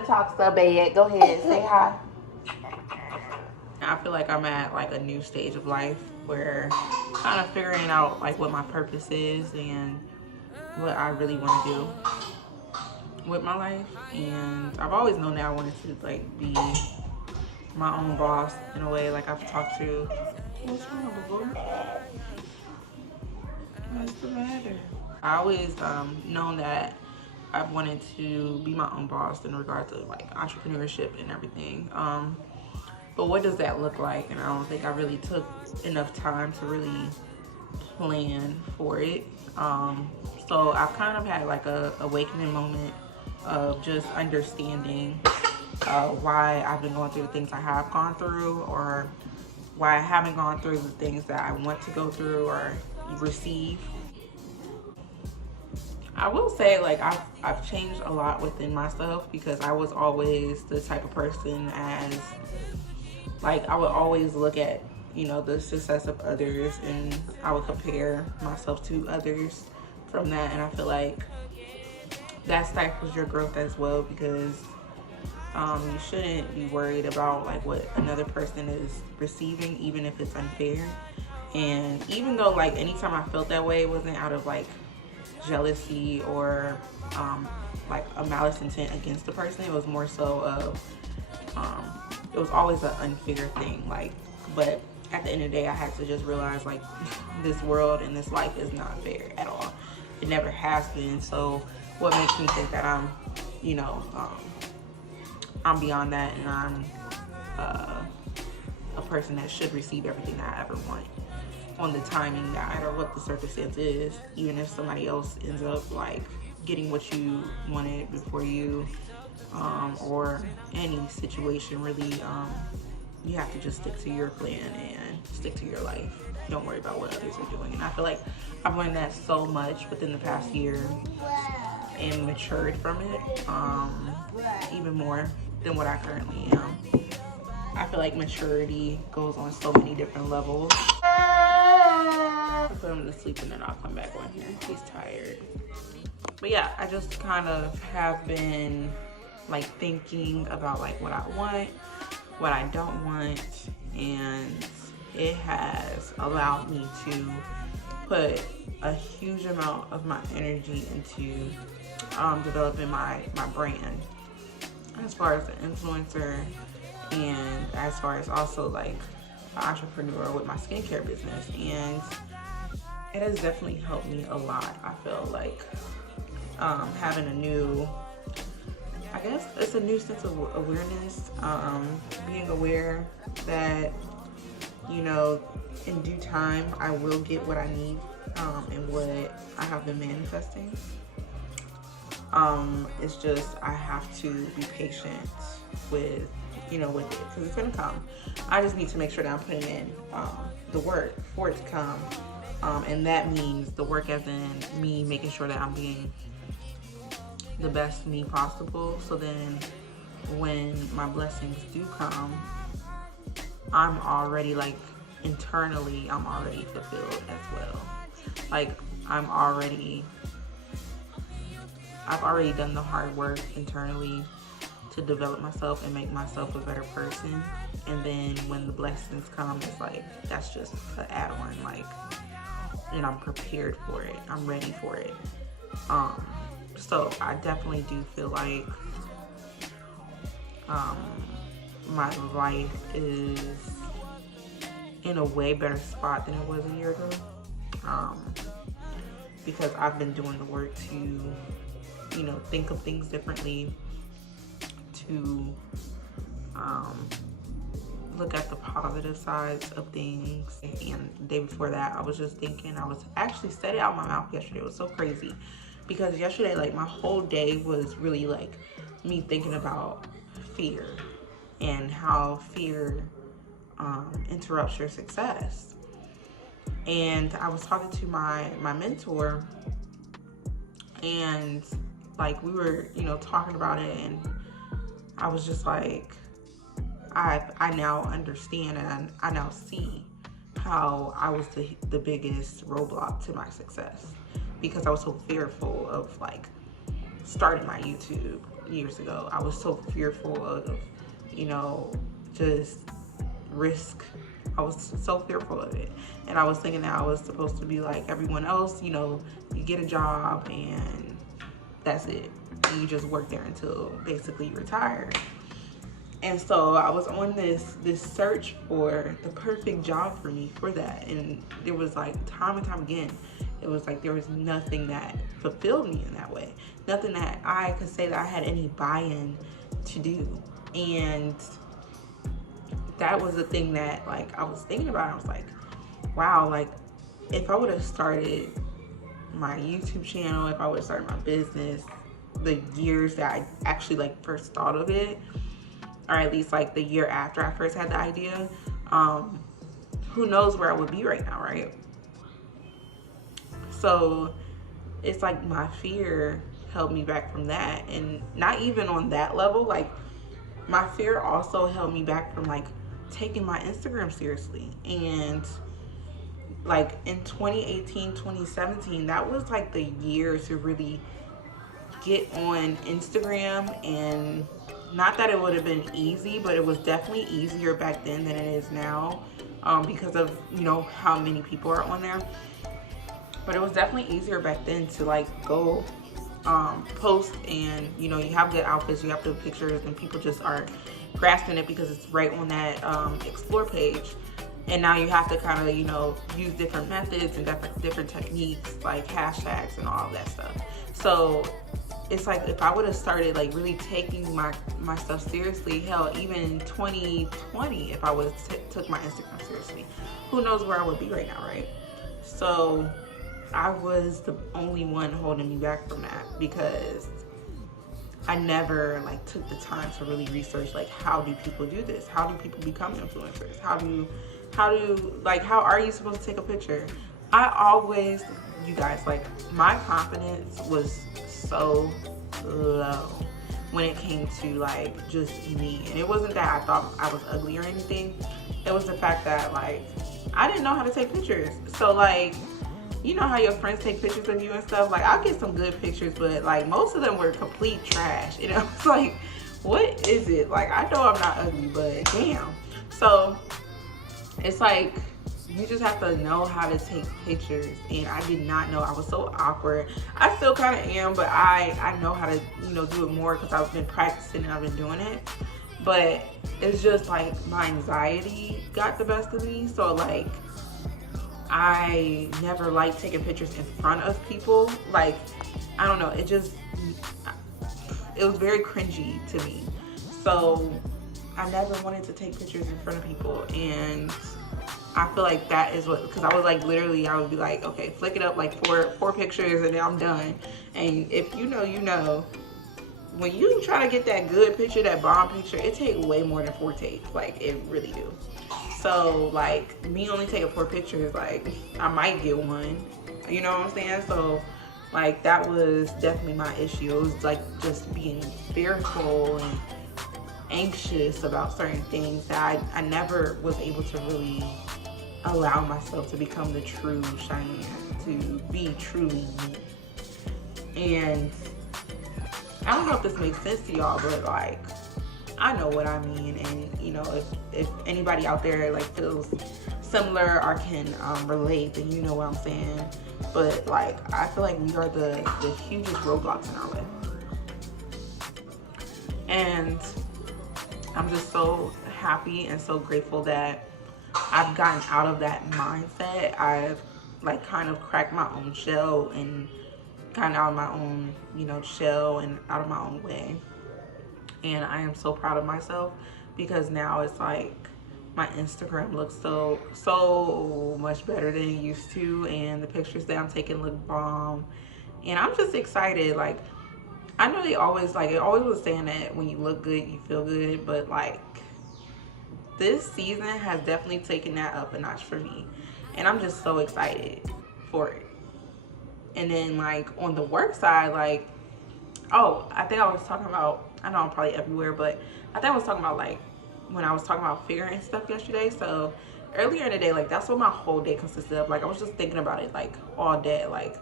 to talk so bad. Go ahead, say hi. I feel like I'm at like a new stage of life where kind of figuring out like what my purpose is and what I really want to do with my life. And I've always known that I wanted to like be my own boss in a way. Like I've talked to, what's wrong, boo? What's the matter? I always known that I wanted to be my own boss in regard to like entrepreneurship and everything. But what does that look like? And I don't think I really took enough time to really plan for it. So I've kind of had like a awakening moment of just understanding why I've been going through the things I have gone through, or why I haven't gone through the things that I want to go through or receive. I will say like I've changed a lot within myself, because I was always the type of person as like I would always look at, you know, the success of others, and I would compare myself to others from that. And I feel like that stifles your growth as well, because you shouldn't be worried about like what another person is receiving, even if it's unfair. And even though like anytime I felt that way, it wasn't out of like jealousy or like a malice intent against the person. It was more so of it was always an unfair thing. Like, but at the end of the day, I had to just realize like this world and this life is not fair at all. It never has been. So what makes me think that I'm, you know, I'm beyond that, and I'm a person that should receive everything that I ever want on the timing, no matter what the circumstance is. Even if somebody else ends up like getting what you wanted before you, or any situation really, you have to just stick to your plan and stick to your life. Don't worry about what others are doing. And I feel like I've learned that so much within the past year and matured from it, even more than what I currently am. I feel like maturity goes on so many different levels. I'll put him to sleep and then I'll come back on here. He's tired. But yeah, I just kind of have been like thinking about like what I want, what I don't want, and it has allowed me to put a huge amount of my energy into developing my brand, as far as an influencer, and as far as also like an entrepreneur with my skincare business. And it has definitely helped me a lot. I feel like having a new, I guess it's a new sense of awareness, being aware that, you know, in due time I will get what I need, and what I have been manifesting. It's just I have to be patient with, you know, with it, because it's gonna come. I just need to make sure that I'm putting in the work for it to come, and that means the work as in me making sure that I'm being the best me possible, so then when my blessings do come, I'm already like internally I'm already fulfilled as well. Like I've already done the hard work internally to develop myself and make myself a better person, and then when the blessings come, it's like that's just an add-on, like, and I'm prepared for it, I'm ready for it. So I definitely do feel like my life is in a way better spot than it was a year ago, because I've been doing the work to, you know, think of things differently, to look at the positive sides of things. And the day before that, I was just thinking, I was actually said it out my mouth yesterday. It was so crazy, because yesterday, like, my whole day was really like me thinking about fear and how fear interrupts your success. And I was talking to my mentor, and like we were, you know, talking about it, and I was just like, I now understand, and I now see how I was the biggest roadblock to my success, because I was so fearful of like starting my YouTube, years ago. I was so fearful of, you know, just risk. I was so fearful of it. And I was thinking that I was supposed to be like everyone else, you know, you get a job and that's it. And you just work there until basically you retire. And so I was on this search for the perfect job for me for that. And there was like time and time again, it was like there was nothing that fulfilled me in that way. Nothing that I could say that I had any buy-in to do. And that was the thing that like I was thinking about. I was like, wow, like if I would have started my YouTube channel, if I would have started my business the years that I actually like first thought of it, or at least like the year after I first had the idea, who knows where I would be right now, right? So it's like my fear held me back from that. And not even on that level, like my fear also held me back from like taking my Instagram seriously. And like in 2018, 2017, that was like the year to really get on Instagram. And not that it would have been easy, but it was definitely easier back then than it is now, because of, you know, how many people are on there. But it was definitely easier back then to like go post, and you know, you have good outfits, you have good pictures, and people just are grasping it because it's right on that explore page. And now you have to kind of, you know, use different methods and different techniques like hashtags and all of that stuff. So it's like if I would have started like really taking my stuff seriously, hell, even in 2020, if I would have took my Instagram seriously, who knows where I would be right now, right? So I was the only one holding me back from that, because I never like took the time to really research like, how do people do this? How do people become influencers? How are you supposed to take a picture? I always, you guys, like my confidence was so low when it came to like just me. And it wasn't that I thought I was ugly or anything. It was the fact that like I didn't know how to take pictures. So like, you know how your friends take pictures of you and stuff? Like I'll get some good pictures, but like most of them were complete trash. You know, it's like, what is it? Like I know I'm not ugly, but damn. So it's like, you just have to know how to take pictures. And I did not know. I was so awkward. I still kind of am, but I know how to, you know, do it more because I've been practicing and I've been doing it. But it's just like my anxiety got the best of me. So like, I never liked taking pictures in front of people. Like, I don't know, it was very cringy to me. So I never wanted to take pictures in front of people. And I feel like that is what, because I was like, literally, I would be like, okay, flick it up like four pictures and then I'm done. And if you know, you know, when you try to get that good picture, that bomb picture, it takes way more than 4 takes. Like, it really do. So like me only taking 4 pictures, like I might get one, you know what I'm saying? So like that was definitely my issue. It was like just being fearful and anxious about certain things that I never was able to really allow myself to become the true Cheyenne, to be truly me. And I don't know if this makes sense to y'all, but like, I know what I mean. And you know, if anybody out there like feels similar or can relate, then you know what I'm saying. But like, I feel like we are the hugest roadblocks in our way. And I'm just so happy and so grateful that I've gotten out of that mindset. I've like kind of cracked my own shell and gotten out of my own, you know, shell and out of my own way. And I am so proud of myself, because now it's like my Instagram looks so much better than it used to, and the pictures that I'm taking look bomb. And I'm just excited. Like, I know it always was saying that when you look good, you feel good, but like this season has definitely taken that up a notch for me. And I'm just so excited for it. And then like on the work side, like, oh, I think I was talking about, I know I'm probably everywhere, but I think I was talking about like when I was talking about figuring stuff yesterday. So earlier in the day, like that's what my whole day consisted of. Like I was just thinking about it like all day. Like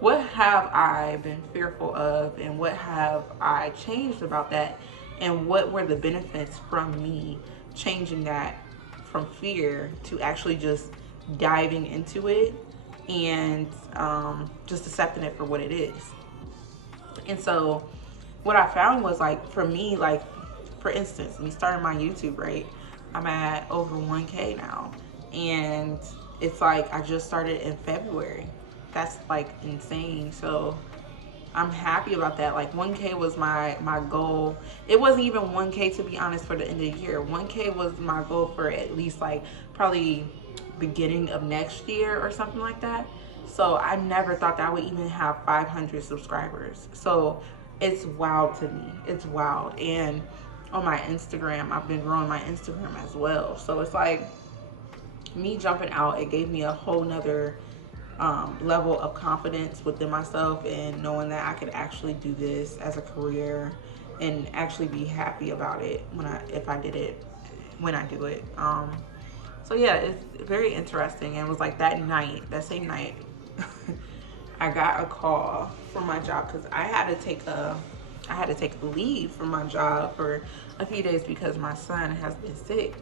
what have I been fearful of, and what have I changed about that, and what were the benefits from me changing that from fear to actually just diving into it and just accepting it for what it is. And so what I found was, like, for me, like, for instance, me starting my YouTube, right? I'm at over 1K now. And it's like I just started in February. That's like insane. So I'm happy about that. Like 1K was my goal. It wasn't even 1K, to be honest, for the end of the year. 1K was my goal for at least like probably beginning of next year or something like that. So I never thought that I would even have 500 subscribers. So it's wild to me. It's wild. And on my Instagram, I've been growing my Instagram as well. So it's like me jumping out, it gave me a whole nother level of confidence within myself, and knowing that I could actually do this as a career and actually be happy about it if I did it when I do it. So yeah, it's very interesting. And it was like that same night, I got a call from my job because I had to take a leave from my job for a few days because my son has been sick.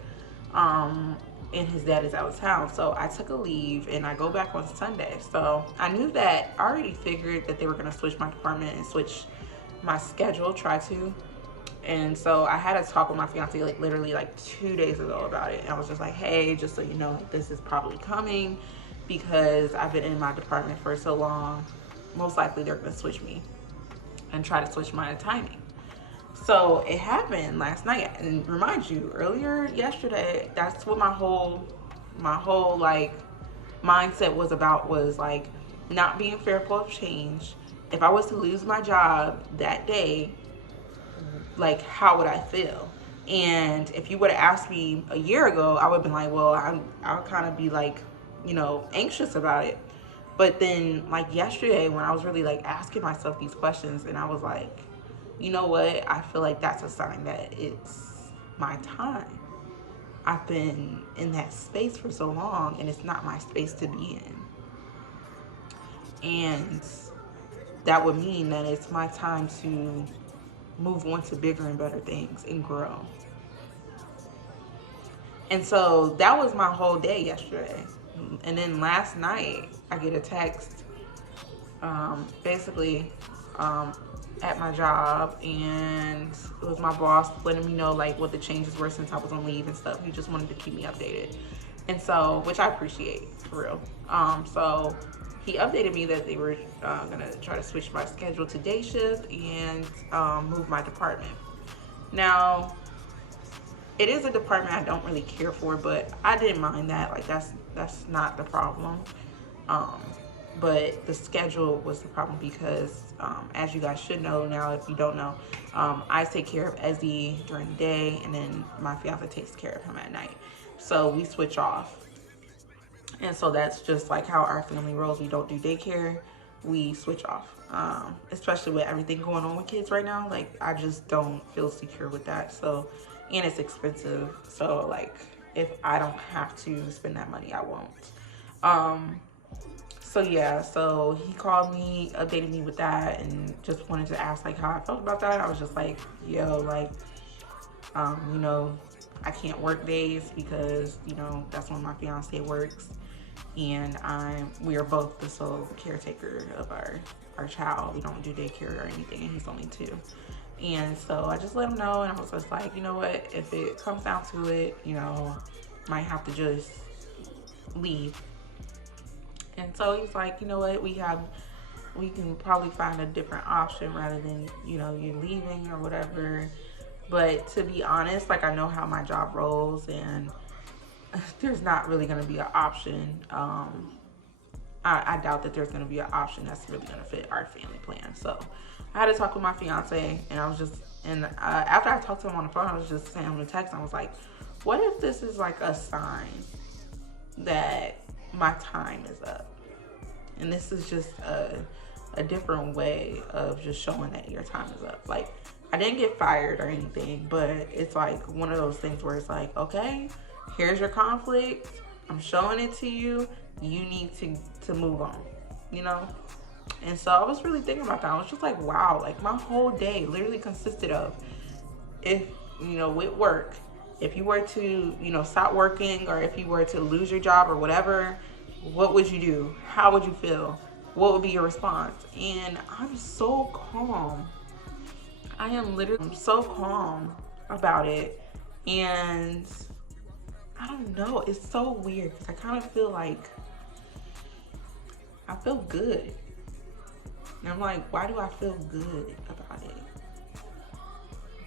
And his dad is out of town. So I took a leave and I go back on Sunday. So I knew that, I already figured that they were gonna switch my department and switch my schedule, try to. And so I had a talk with my fiance like literally like 2 days ago about it. And I was just like, hey, just so you know, this is probably coming because I've been in my department for so long. Most likely they're gonna switch me and try to switch my timing. So it happened last night, and remind you, earlier yesterday, that's what my whole like mindset was about, was like not being fearful of change. If I was to lose my job that day, like how would I feel? And if you would have asked me a year ago, I would have been like, well, I'll kind of be like, you know, anxious about it. But then like yesterday when I was really like asking myself these questions, and I was like, you know what? I feel like that's a sign that it's my time. I've been in that space for so long, and it's not my space to be in. And that would mean that it's my time to move on to bigger and better things and grow. And so that was my whole day yesterday. And then last night, I get a text, basically, at my job, and it was my boss letting me know like what the changes were since I was on leave and stuff. He just wanted to keep me updated, and so, which I appreciate, for real. So he updated me that they were gonna try to switch my schedule to day shift and move my department. Now, it is a department I don't really care for, but I didn't mind that. Like that's not the problem. But the schedule was the problem because, as you guys should know now, if you don't know, I take care of Ezzy during the day, and then my fiance takes care of him at night. So we switch off. And so that's just like how our family rolls. We don't do daycare, we switch off. Especially with everything going on with kids right now, like I just don't feel secure with that. So, and it's expensive. So like if I don't have to spend that money, I won't. So yeah, so he called me, updated me with that, and just wanted to ask like how I felt about that. I was just like, yo, like, you know, I can't work days because, you know, that's when my fiance works, and we are both the sole caretaker of our child. We don't do daycare or anything, and he's only 2. And so I just let him know, and I was just like, you know what, if it comes down to it, you know, might have to just leave. And so he's like, you know what, we can probably find a different option rather than, you know, you leaving or whatever. But to be honest, like I know how my job rolls, and there's not really going to be an option. I doubt that there's going to be an option that's really going to fit our family plan. So I had to talk with my fiance, and I was just, and after I talked to him on the phone, I was just saying on the text, I was like, what if this is like a sign that my time is up? And this is just a different way of just showing that your time is up. Like, I didn't get fired or anything, but it's like one of those things where it's like, okay, here's your conflict, I'm showing it to you, you need to move on, you know? And so I was really thinking about that. I was just like, wow, like my whole day literally consisted of, if, you know, with work, if you were to, you know, stop working, or if you were to lose your job or whatever, what would you do? How would you feel? What would be your response? And I'm so calm. I am literally so calm about it. And I don't know, it's so weird because I kind of feel like I feel good. And I'm like, why do I feel good about it?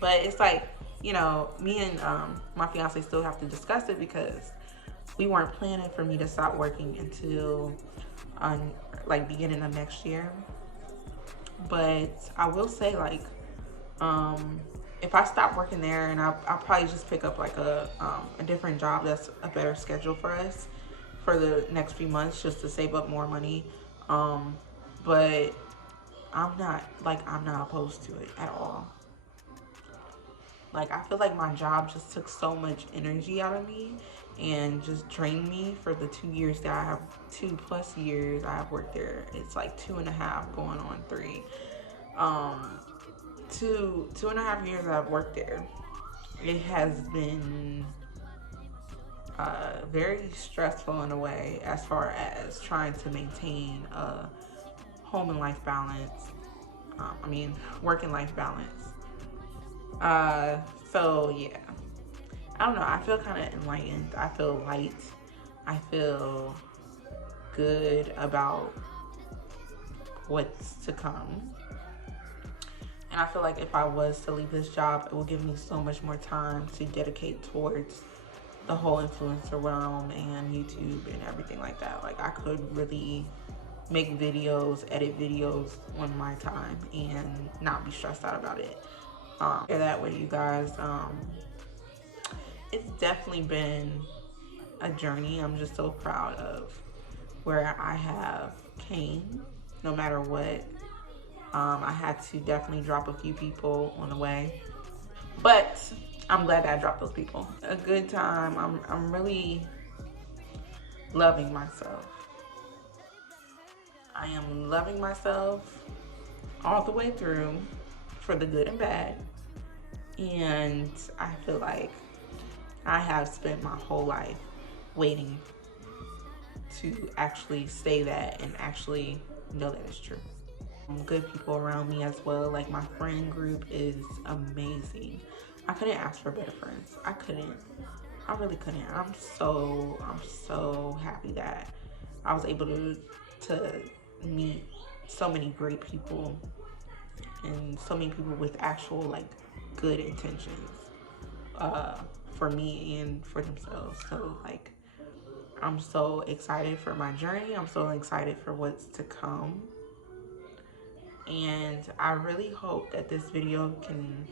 But it's like, you know, me and my fiance still have to discuss it because we weren't planning for me to stop working until like beginning of next year. But I will say, like, if I stop working there, and I'll probably just pick up like a different job that's a better schedule for us for the next few months, just to save up more money. But I'm not opposed to it at all. Like, I feel like my job just took so much energy out of me and just drained me for the 2 years that I have, 2+ years I have worked there. It's like 2.5 going on 3. 2.5 years I've worked there. It has been very stressful in a way, as far as trying to maintain a home and life balance. Work and life balance. So yeah, I don't know. I feel kind of enlightened. I feel light. I feel good about what's to come. And I feel like if I was to leave this job, it will give me so much more time to dedicate towards the whole influencer realm and YouTube and everything like that. Like, I could really make videos, edit videos on my time and not be stressed out about it. That way, you guys, it's definitely been a journey. I'm just so proud of where I have came, no matter what. I had to definitely drop a few people on the way, but I'm glad that I dropped those people. A good time. I'm really loving myself. I am loving myself all the way through, for the good and bad. And I feel like I have spent my whole life waiting to actually say that and actually know that it's true. Good people around me as well. Like, my friend group is amazing. I couldn't ask for better friends. I really couldn't. I'm so happy that I was able to meet so many great people, and so many people with actual, like, good intentions for me and for themselves. So, like, I'm so excited for my journey. I'm so excited for what's to come. And I really hope that this video can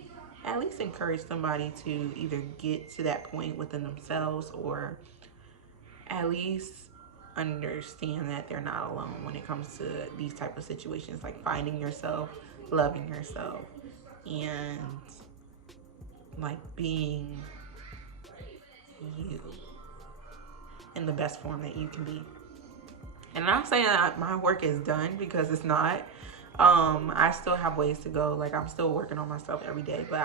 at least encourage somebody to either get to that point within themselves, or at least understand that they're not alone when it comes to these type of situations, like finding yourself, loving yourself, and like being you in the best form that you can be. And I'm not saying that my work is done, because it's not. I still have ways to go. Like, I'm still working on myself every day, but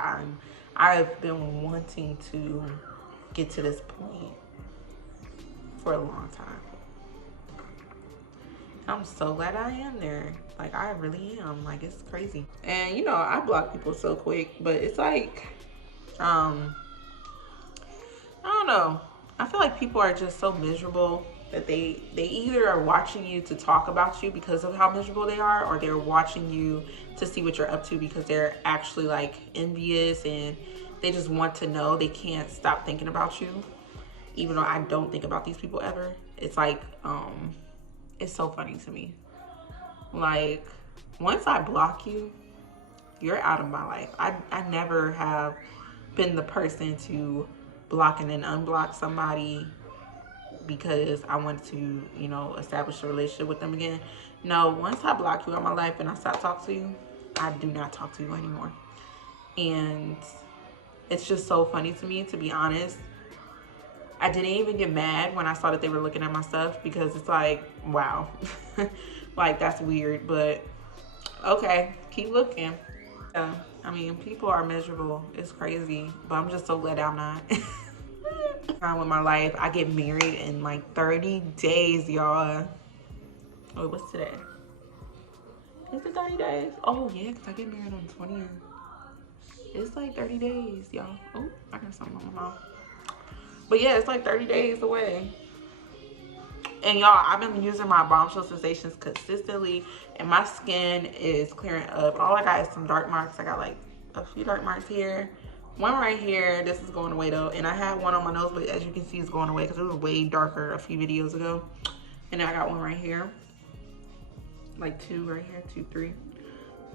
I've been wanting to get to this point for a long time. I'm so glad I am there. Like, I really am. Like, it's crazy. And, you know, I block people so quick, but it's like, I don't know. I feel like people are just so miserable that they either are watching you to talk about you because of how miserable they are, or they're watching you to see what you're up to because they're actually, like, envious, and they just want to know. They can't stop thinking about you, even though I don't think about these people ever. It's like, it's so funny to me. Like, once I block you, you're out of my life. I never have been the person to block and then unblock somebody because I want to, you know, establish a relationship with them again. No, once I block you out of my life and I stop talking to you, I do not talk to you anymore. And it's just so funny to me, to be honest. I didn't even get mad when I saw that they were looking at my stuff, because it's like, wow. Like, that's weird, but okay, keep looking. Yeah, I mean, people are miserable. It's crazy, but I'm just so glad I'm not. On with my life. I get married in like 30 days, y'all. Oh, what's today? Is it 30 days? Oh, yeah, because I get married on 20th. It's like 30 days, y'all. Oh, I got something on my mouth. But yeah, it's like 30 days away. And y'all, I've been using my Bombshell Sensations consistently, and my skin is clearing up. All I got is some dark marks. I got like a few dark marks here. One right here. This is going away though. And I had one on my nose, but as you can see, it's going away because it was way darker a few videos ago. And then I got one right here. Like two right here, 2, 3.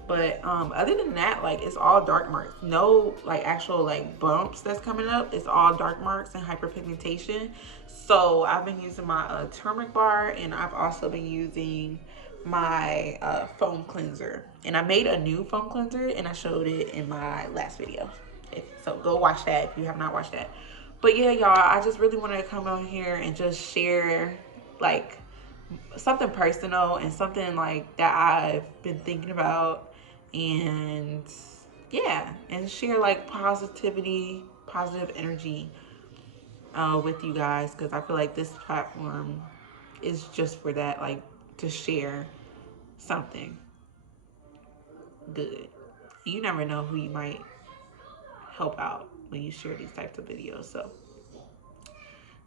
But other than that, like, it's all dark marks. No like actual like bumps that's coming up. It's all dark marks and hyperpigmentation. So I've been using my turmeric bar, and I've also been using my foam cleanser. And I made a new foam cleanser, and I showed it in my last video. So go watch that if you have not watched that. But yeah, y'all, I just really wanted to come on here and just share like something personal and something like that I've been thinking about, and yeah, and share like positivity, positive energy with you guys, because I feel like this platform is just for that, like to share something good. You never know who you might help out when you share these types of videos. So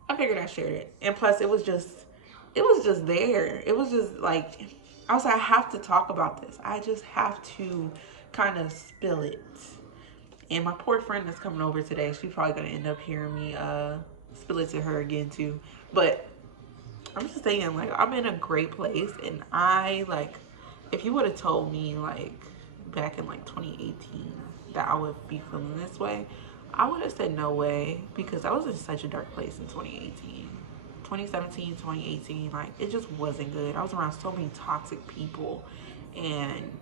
I figured I shared it, and plus it was just there. It was just like, I was like, I have to talk about this. I just have to kind of spill it. And my poor friend that's coming over today, she's probably gonna end up hearing me spill it to her again too. But I'm just saying, like, I'm in a great place, and I like, if you would have told me like back in like 2018 that I would be feeling this way, I would have said no way, because I was in such a dark place in 2018. 2017, 2018, like, it just wasn't good. I was around so many toxic people, and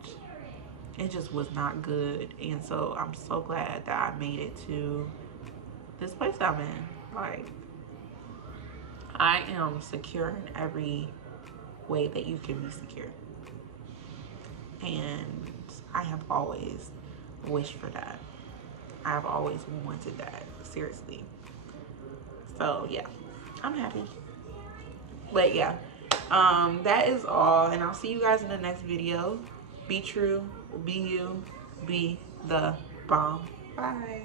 it just was not good. And so I'm so glad that I made it to this place I'm in. Like, I am secure in every way that you can be secure. And I have always wished for that. I have always wanted that, seriously. So yeah, I'm happy. But yeah, that is all, and I'll see you guys in the next video. Be true, be you, be the bomb. Bye.